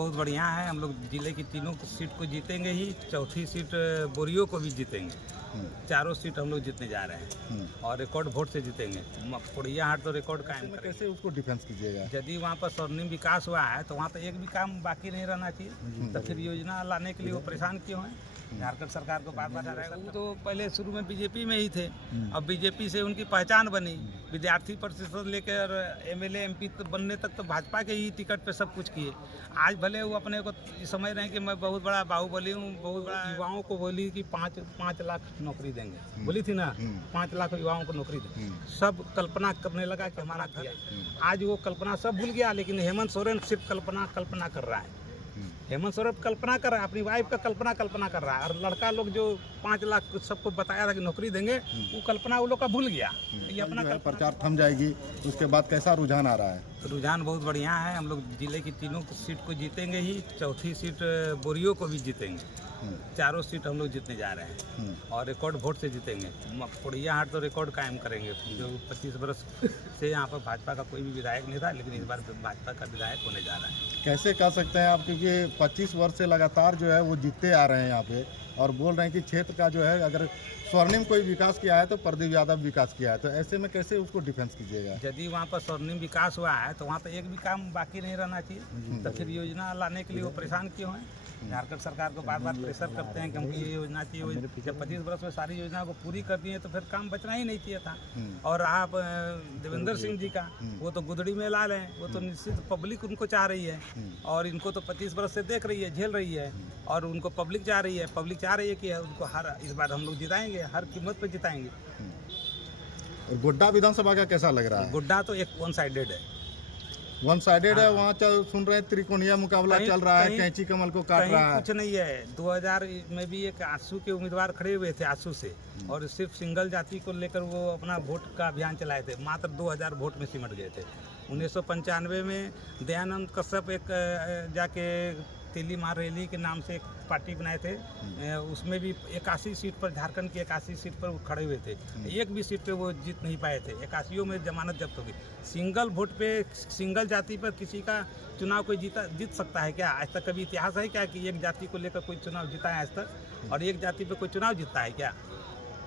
बहुत बढ़िया है। हम लोग जिले की तीनों सीट को जीतेंगे ही, चौथी सीट बोरियो को भी जीतेंगे। चारों सीट हम लोग जीतने जा रहे हैं और रिकॉर्ड वोट से जीतेंगे। पुड़िया हाट तो रिकॉर्ड कायम करेंगे। कैसे उसको डिफेंस कीजिएगा? यदि वहाँ पर स्वर्णिम विकास हुआ है तो वहाँ तो एक भी काम बाकी नहीं रहना चाहिए। तो फिर योजना लाने के लिए वो परेशान क्यों हैं? झारखंड सरकार को बार बार आ रहा है। वो तो पहले शुरू में बीजेपी में ही थे, अब बीजेपी से उनकी पहचान बनी। विद्यार्थी प्रतिशत लेकर एमएलए एमपी बनने तक तो भाजपा के ही टिकट पे सब कुछ किए। आज भले वो अपने को समझ रहे हैं कि मैं बहुत बड़ा बाहुबली हूँ, बहुत बड़ा। युवाओं को बोली कि 5 लाख नौकरी देंगे, बोली थी ना, 5 लाख युवाओं को नौकरी देंगे। सब कल्पना करने लगा कि हमारा घर। आज वो कल्पना सब भूल गया, लेकिन हेमंत सोरेन सिर्फ कल्पना कर रहा है। हेमंत सोरेन कल्पना कर रहा है, अपनी वाइफ का कल्पना कर रहा है। और लड़का लोग जो 5 लाख सबको बताया था कि नौकरी देंगे, वो कल्पना वो लोग का भूल गया। ये अपना प्रचार थम जाएगी, उसके बाद कैसा रुझान आ रहा है? रुझान बहुत बढ़िया है। हम लोग जिले की तीनों सीट को जीतेंगे ही, चौथी सीट बोरियो को भी जीतेंगे। चारों सीट हम लोग जीतने जा रहे हैं और रिकॉर्ड वोट से जीतेंगे। पुड़िया हाट तो रिकॉर्ड कायम करेंगे। जो 25 वर्ष से यहाँ पर भाजपा का कोई भी विधायक नहीं था, लेकिन इस बार भाजपा का विधायक होने जा रहा है। कैसे कह सकते हैं आप, क्योंकि 25 वर्ष से लगातार जो है वो जीतते आ रहे हैं यहाँ पे, और बोल रहे हैं कि क्षेत्र का जो है अगर स्वर्णिम कोई विकास किया है तो प्रदीप यादव विकास किया है, तो ऐसे में कैसे उसको डिफेंस कीजिएगा? यदि वहाँ पर स्वर्णिम विकास हुआ है तो वहाँ तो एक भी काम बाकी नहीं रहना चाहिए। तो फिर योजना लाने के लिए वो परेशान क्यों हैं? झारखंड सरकार को बार बार प्रेशर करते हैं कि हमको ये योजना चाहिए। जब 25 वर्ष में सारी योजना को पूरी कर दिए तो फिर काम बचना ही नहीं चाहिए था। और आप देवेंद्र सिंह जी का, वो तो गुदड़ी में लाल हैं, वो तो निश्चित पब्लिक उनको चाह रही है और इनको तो 25 वर्ष से देख रही है, झेल रही है, और उनको पब्लिक चाह रही है। पब्लिक चाह रही है कि उनको हर इस बार हम लोग जिताएंगे, हर कीमत पर जिताएंगे। और गोड्डा विधानसभा का कैसा लग रहा है? गोड्डा तो एक वन साइडेड है। है वहाँ सुन रहे हैं त्रिकोणीय मुकाबला चल रहा है, कैंची कमल को काट रहा है। कुछ नहीं है। 2000 में भी एक आसू के उम्मीदवार खड़े हुए थे, आसू से, और सिर्फ सिंगल जाति को लेकर वो अपना वोट का अभियान चलाए थे। मात्र 2000 वोट में सिमट गए थे। 1995 में दयानंद कश्यप एक जाके तेली मार रैली के नाम से एक पार्टी बनाए थे, उसमें भी 81 सीट पर, झारखंड की 81 सीट पर वो खड़े हुए थे। एक भी सीट पे वो जीत नहीं पाए थे। 81 में जमानत जब्त हो गई। सिंगल वोट पे, सिंगल जाति पर किसी का चुनाव कोई जीत सकता है क्या? आज तक कभी इतिहास है क्या कि एक जाति को लेकर कोई चुनाव जीता है आज तक? और एक जाति पर कोई चुनाव जीतता है क्या?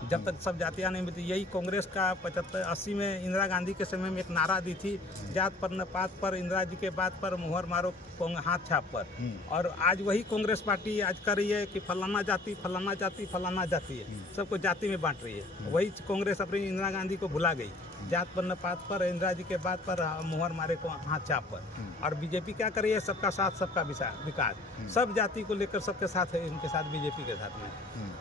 जब तक सब जातियाँ नहीं मिलती। यही कांग्रेस का 75-80 में इंदिरा गांधी के समय में एक नारा दी थी, जात पर न पात पर, इंदिरा जी के बात पर मुहर मारो हाथ छाप पर। और आज वही कांग्रेस पार्टी आज कर रही है कि फलाना जाति फलाना जाति फलाना जाति है, सबको जाति में बांट रही है। वही कांग्रेस अपनी इंदिरा गांधी को भुला गई, जात पर न पात पर, इंदिरा जी के बात पर, मुहर मारे को हाथ छाप पर। और बीजेपी क्या कर रही है? सबका साथ सबका विकास, सब जाति को लेकर सबके साथ है, इनके साथ बीजेपी के साथ में।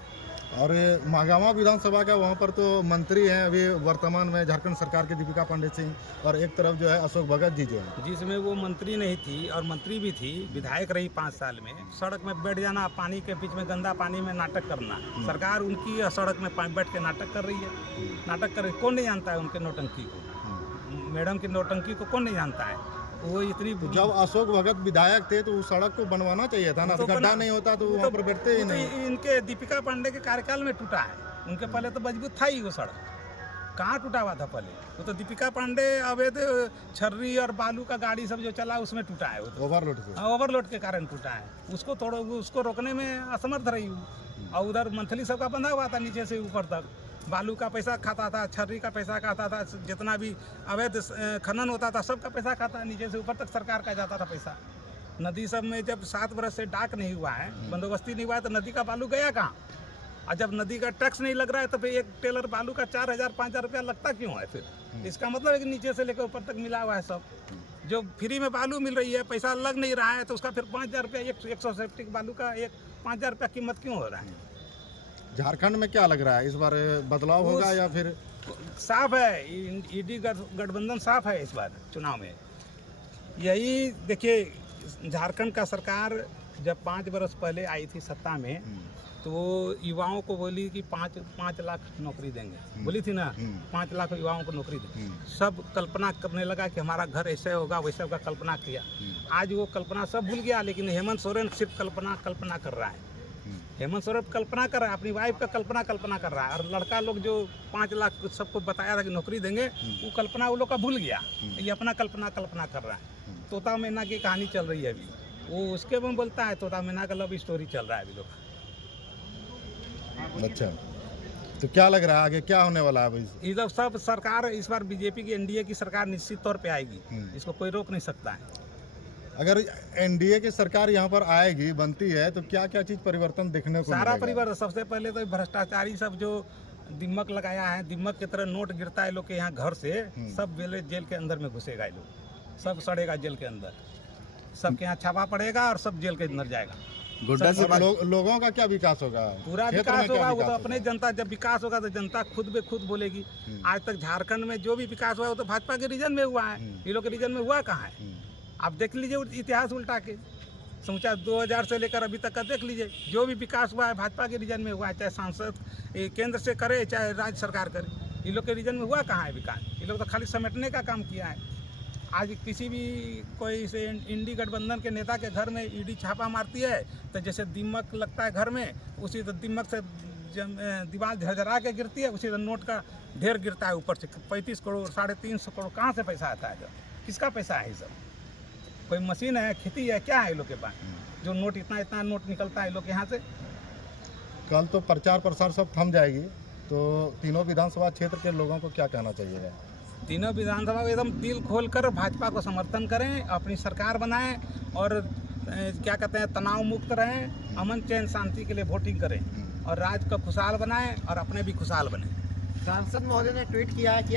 और महागामा विधानसभा का वहाँ पर तो मंत्री हैं अभी वर्तमान में झारखंड सरकार के दीपिका पांडे सिंह, और एक तरफ जो है अशोक भगत जी जो है, जिसमें वो मंत्री नहीं थी और मंत्री भी थी, विधायक रही 5 साल में। सड़क में बैठ जाना, पानी के बीच में गंदा पानी में नाटक करना, सरकार उनकी सड़क में बैठ के नाटक कर रही है। कौन नहीं जानता है उनके नौटंकी को? मैडम की नौटंकी को कौन नहीं जानता है? वो इतनी तो जब अशोक भगत विधायक थे तो उस सड़क को बनवाना चाहिए था ना, तो गड्ढा नहीं होता तो वहाँ पर बैठते ही नहीं। इनके दीपिका पांडे के कार्यकाल में टूटा है। उनके पहले तो मजबूत था ही वो सड़क, कहाँ टूटा हुआ था पहले? वो तो दीपिका पांडे अवैध छर्री और बालू का गाड़ी सब जो चला उसमें टूटा है। वो तो ओवरलोड से, ओवरलोड के कारण टूटा है। उसको रोकने में असमर्थ रही हूँ। और उधर मंथली सबका बंधा हुआ था नीचे से ऊपर तक। बालू का पैसा खाता था, छर्री का पैसा खाता था, जितना भी अवैध खनन होता था सबका पैसा खाता, नीचे से ऊपर तक सरकार का जाता था पैसा। नदी सब में जब 7 वर्ष से डाक नहीं हुआ है, बंदोबस्ती नहीं हुआ है, तो नदी का बालू गया कहाँ? और जब नदी का टैक्स नहीं लग रहा है तो फिर एक टेलर बालू का 4000-5000 रुपया लगता क्यों है? फिर इसका मतलब है कि नीचे से लेकर ऊपर तक मिला हुआ है सब। जो फ्री में बालू मिल रही है, पैसा लग नहीं रहा है, तो उसका फिर 5000 रुपया, 100 सेप्टिक बालू का 5000 रुपया कीमत क्यों हो रहा है? झारखंड में क्या लग रहा है, इस बार बदलाव होगा या फिर? साफ है, ईडी गठबंधन साफ है इस बार चुनाव में। यही देखिए, झारखंड का सरकार जब 5 वर्ष पहले आई थी सत्ता में, तो युवाओं को बोली कि 5 लाख नौकरी देंगे, बोली थी ना, 5 लाख युवाओं को नौकरी देंगे। सब कल्पना करने लगा कि हमारा घर ऐसे होगा वैसे होगा, कल्पना किया। आज वो कल्पना सब भूल गया, लेकिन हेमंत सोरेन सिर्फ कल्पना कर रहा है। हेमंत सोरेन कल्पना कर रहा है, अपनी वाइफ का कल्पना कर रहा है। और लड़का लोग जो 5 लाख सबको बताया था कि नौकरी देंगे, वो कल्पना वो लोग का भूल गया। ये अपना कल्पना कर रहा है। तोता मैना की कहानी चल रही है अभी। वो उसके में बोलता है तोता मैना का लव स्टोरी चल रहा है अभी लोग। अच्छा, तो क्या लग रहा है आगे क्या होने वाला है अभी? इधर सब सरकार इस बार बीजेपी की एनडीए की सरकार निश्चित तौर पे आएगी, इसको कोई रोक नहीं सकता है। अगर एनडीए की सरकार यहाँ पर आएगी, बनती है, तो क्या क्या चीज परिवर्तन देखने को सारा मिलेगा? परिवर्तन, सबसे पहले तो भ्रष्टाचारी सब जो दिमक लगाया है, दिमक की तरह नोट गिरता है लोग के यहाँ घर से, सब जेल के अंदर में घुसेगा ये लोग, सब सड़ेगा जेल के अंदर, सबके यहाँ छापा पड़ेगा और सब जेल के अंदर जाएगा। और लोगों का क्या विकास होगा? पूरा क्षेत्र विकास में क्या होगा, वो तो विकास अपने जनता, जब विकास होगा तो जनता खुद बे खुद बोलेगी। आज तक झारखंड में जो भी विकास हुआ है वो तो भाजपा के रीजन में हुआ है, ये लोग के रीजन में हुआ कहाँ है? आप देख लीजिए इतिहास उल्टा के, समूचा 2000 से लेकर अभी तक का देख लीजिए, जो भी विकास हुआ है भाजपा के रीजन में हुआ है, चाहे सांसद केंद्र से करे चाहे राज्य सरकार करे, ये लोग के रीजन में हुआ कहाँ है विकास? ये लोग तो खाली समेटने का काम किया है। आज किसी भी कोई से इंडी गठबंधन के नेता के घर में ईडी छापा मारती है तो जैसे दीमक लगता है घर में, उसी तो दीमक से दीवार झरझरा के गिरती है, उसी तो नोट का ढेर गिरता है ऊपर से। 35 करोड़ 350 करोड़ कहाँ से पैसा आता है? किसका पैसा है ये सब? कोई मशीन है, खेती है, क्या है ये लोग के पास जो नोट इतना नोट निकलता है लोग यहाँ से? कल तो प्रचार प्रसार सब थम जाएगी, तो तीनों विधानसभा क्षेत्र के लोगों को क्या कहना चाहिए? तीनों विधानसभा एकदम दिल खोल कर भाजपा को समर्थन करें, अपनी सरकार बनाएं और क्या कहते हैं तनाव मुक्त रहें, अमन चैन शांति के लिए वोटिंग करें और राज्य को खुशहाल बनाएं और अपने भी खुशहाल बने। सांसद महोदय ने ट्वीट किया है कि